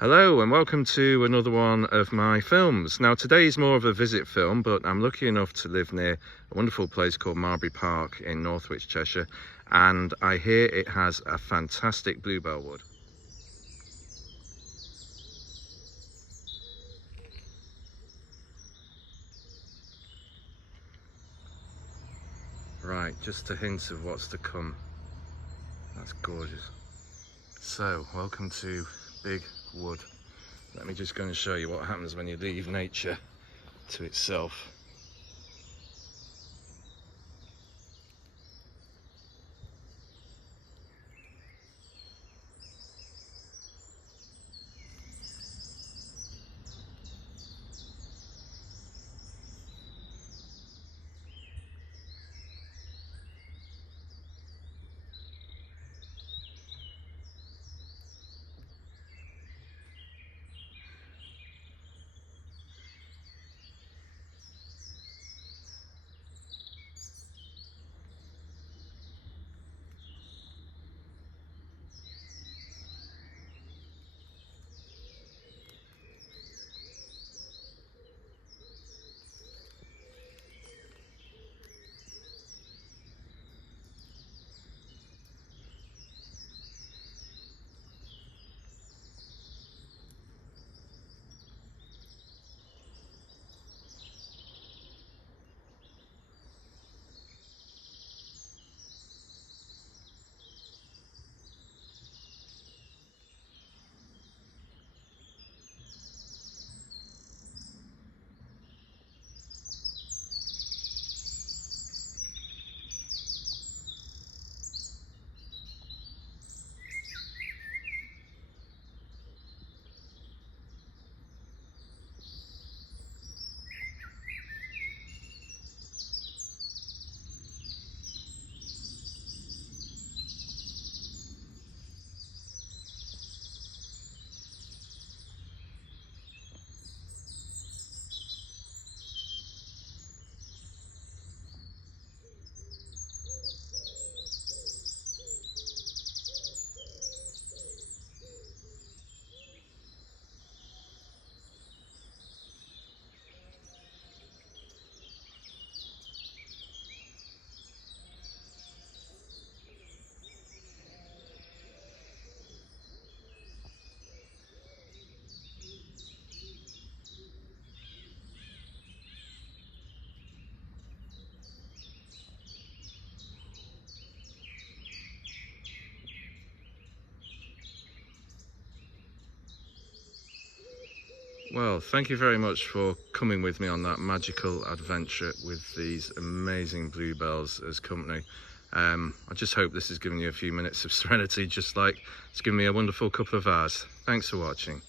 Hello and welcome to another one of my films. Now today's more of a visit film, but I'm lucky enough to live near a wonderful place called Marbury Park in Northwich, Cheshire, and I hear it has a fantastic bluebell wood. Right, just a hint of what's to come. That's gorgeous. So, welcome to Big Wood. Let me just go and show you what happens when you leave nature to itself. Well, thank you very much for coming with me on that magical adventure with these amazing bluebells as company. I just hope this has given you a few minutes of serenity, just like it's given me a wonderful couple of hours. Thanks for watching.